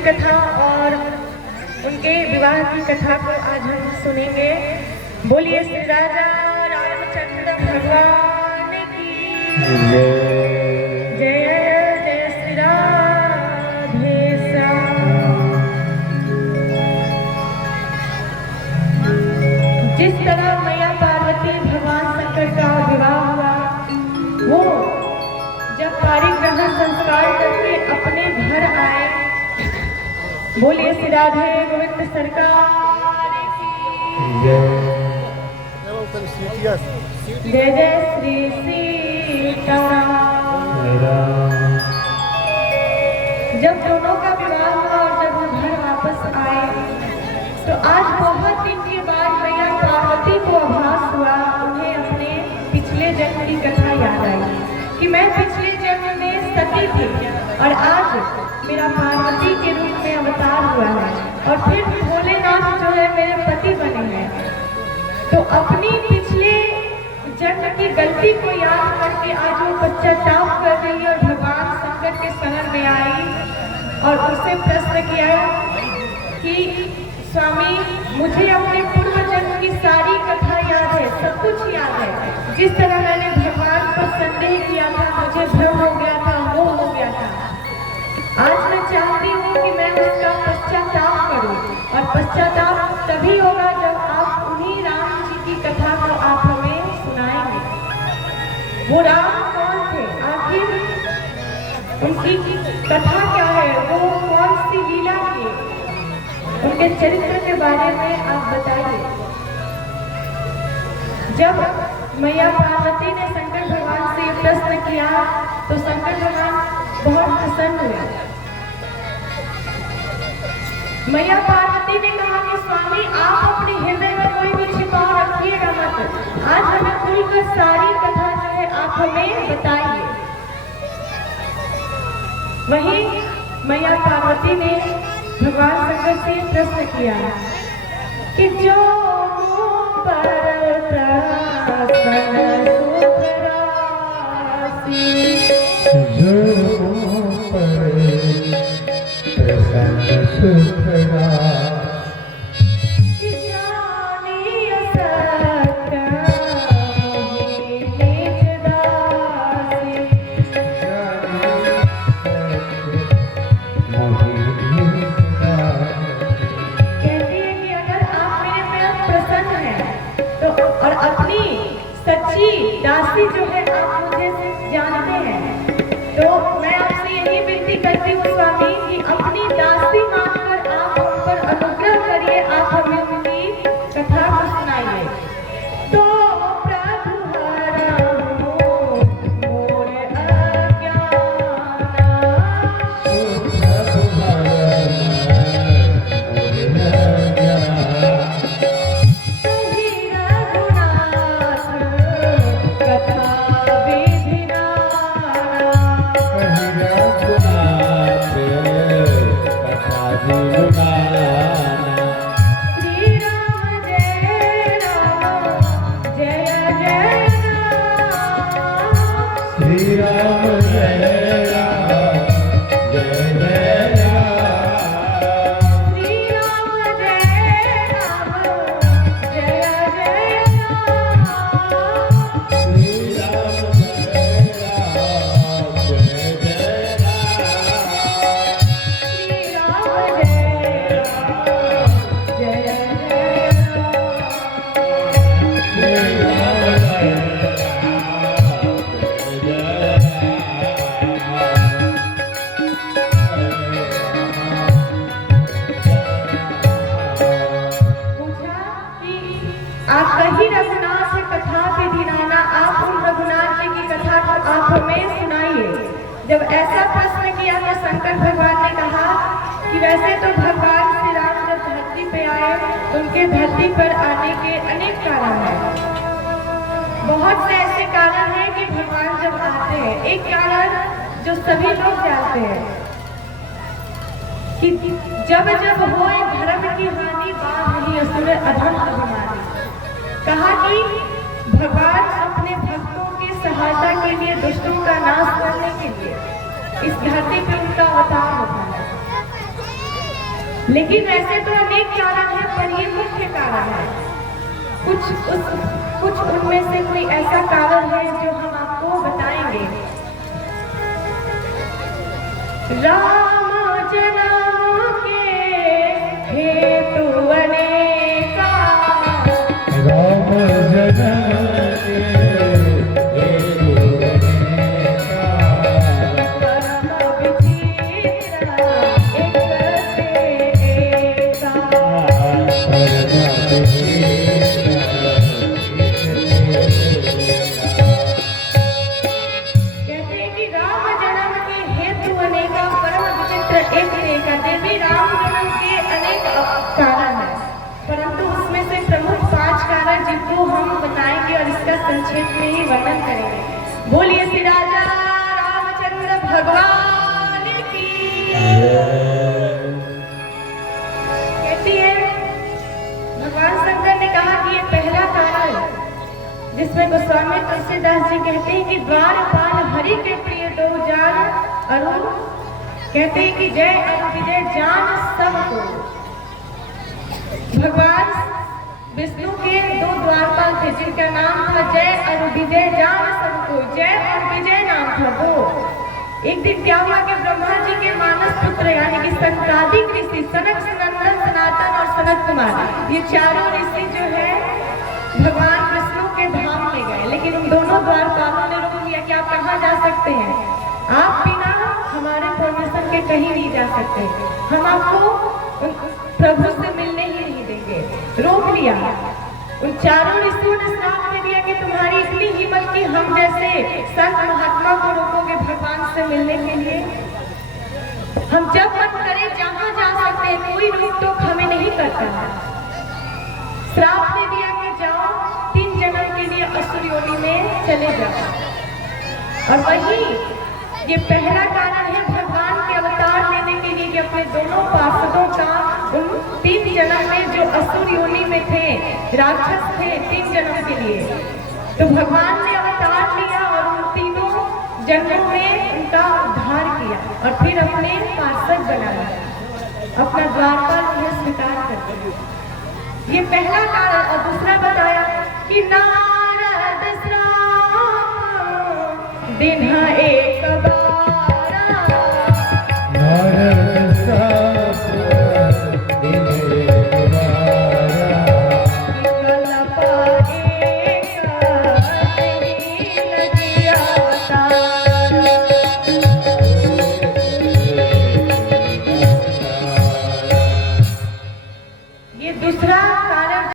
की कथा और उनके विवाह की कथा को आज हम सुनेंगे। बोलिए श्री राजा रामचंद्र भगवान की जय। जय श्री राधे श्याम। जिस तरह मैया पार्वती भगवान शंकर का विवाह हुआ, वो जब पारिग्रहण संस्कार करके अपने घर आए, बोलिए श्री राधे गोविंद सरकार की जय। जय श्री सीताराम। जब दोनों का विवाह हुआ और जब वो घर वापस आए, तो आज बहुत दिन के बाद मैया पार्वती को आभास हुआ, उन्हें अपने पिछले जन्म की कथा याद आई कि मैं पिछले जन्म में सती थी और आज मेरा पार्वती के रूप में अवतार हुआ है और फिर भोलेनाथ जो है मेरे पति बने हैं। तो अपनी पिछले जन्म की गलती को याद करके आज वो पश्चाताप कर रही है और भगवान शंकर के शरण में आई और उससे प्रश्न किया कि स्वामी, मुझे अपने पूर्व जन्म की सारी कथा याद है, सब कुछ याद है। जिस तरह मैंने भगवान पर संदेह किया था, मुझे भ्रम हो गया था, वो हो गया था। आज मैं चाहती हूँ कि मैं उसका पश्चाताप करूँ और पश्चाताप तभी होगा जब आप उन्हीं राम जी की कथा को आप हमें सुनाएंगे। वो राम कौन थे, आखिर उनकी कथा क्या है, वो कौन सी लीला की, उनके चरित्र के बारे में आप बताइए। जब मैया पार्वती ने शंकर भगवान से ये प्रश्न किया तो शंकर भगवान बहुत प्रसन्न हुए। मैया पार्वती ने कहा कि स्वामी, आप अपने हृदय में कोई भी छिपाव रखिएगा मत, आज हमें खुलकर सारी कथा जो है आप हमें बताइए। वहीं मैया पार्वती ने भगवान शंकर से प्रश्न किया कि जो पर दासी जो है आप मुझे जानते हैं, तो मैं आपसे यही विनती करती हूँ स्वामी कि अपनी दासी मानकर आप उन पर अनुग्रह करिए, आप हमें उनकी कथा को सुनाइए। तो प्रभु हरहु मोर अज्ञान, जब ऐसा प्रश्न किया तो शंकर भगवान ने कहा कि वैसे तो भगवान श्री राम जब धरती पे आए तो उनके धरती पर आने के अनेक कारण हैं। बहुत से ऐसे कारण हैं कि भगवान जब आते हैं, एक कारण जो सभी लोग जानते हैं कि जब जब होए धर्म की हानि बांध ही असुर अधर्म अभिमानी। कहा कि भगवान अपने भक्तों की सहायता के लिए, दुष्टों का नाश करने के लिए इस धरती पर उनका अवतार होता है। लेकिन वैसे तो अनेक कारण है, पर ये मुख्य कारण है। कुछ उनमें से कोई ऐसा कारण है जो हम आपको बताएंगे। राम जन्म के हेतु अनेका, राम जन्म के हेतु अनेका, परम विचित्र एक से एका। परम विचित्र कहते हैं कि राम जन्म के हेतु अनेका, परम विचित्र एक से एका। देवी राम जन्म के अनेक कारण हैं, परंतु उसमें से प्रमुख 5 कारण जिनको हम बताएंगे और इसका संक्षेप में ही वर्णन करेंगे। बोलिए श्री राजा रामचंद्र भगवान की। कहती है भगवान शंकर ने कहा कि ये पहला कारण, जिसमें गोस्वामी तुलसीदास जी कहते हैं कि द्वारपाल हरि के प्रिय दो जान अरुण, कहते हैं कि जय अरुण विजय जान सबको। भगवान विष्णु के 2 द्वारपाल थे जिनका नाम था जय और विजय जान सबको। जय और विजय नाम था 2। एक दिन क्या हुआ कि ब्रह्मा जी के मानस पुत्र यानी कि संतादिक ऋषि सनक सनंदन सनातन और सनत कुमार, ये चारों ऋषि जो है भगवान विष्णु के धाम में गए। लेकिन उन दोनों द्वारपालों ने रोक लिया कि आप कहाँ जा सकते हैं, आप बिना हमारे परमिशन के कहीं नहीं जा सकते, हम आपको प्रभु से मिलने ही नहीं देंगे। रोक लिया। उन चारों ऋषियों ने श्राप में दिया कि तुम्हारी इतनी हिम्मत कि हम जैसे संत महात्मा को रोकोगे भगवान से मिलने के लिए। हम जब मन करें जहाँ जा सकते हैं, कोई रोक टोक हमें नहीं करता है। श्राप ने दिया कि जाओ 3 जन्म के लिए असुर योनि में चले जाओ। और वही ये पहला कारण है भगवान के अवतार लेने के लिए कि अपने दोनों पार्षदों का उन 3 जन्म में जो असुर योनि में थे, राक्षस थे 3 जन्म के लिए, तो भगवान ने अवतार लिया और उन तीनों जन्मों में उनका उद्धार किया और फिर अपने पार्षद बनाया, अपना द्वारपाल उन्हें स्वीकार कर दिया। ये पहला कारण। और दूसरा बताया कि नारद श्राप दिन एक बारा, नारद श्राप दिन एक बारा, कल्प एक नहीं लगिया तारा। ये दूसरा कारण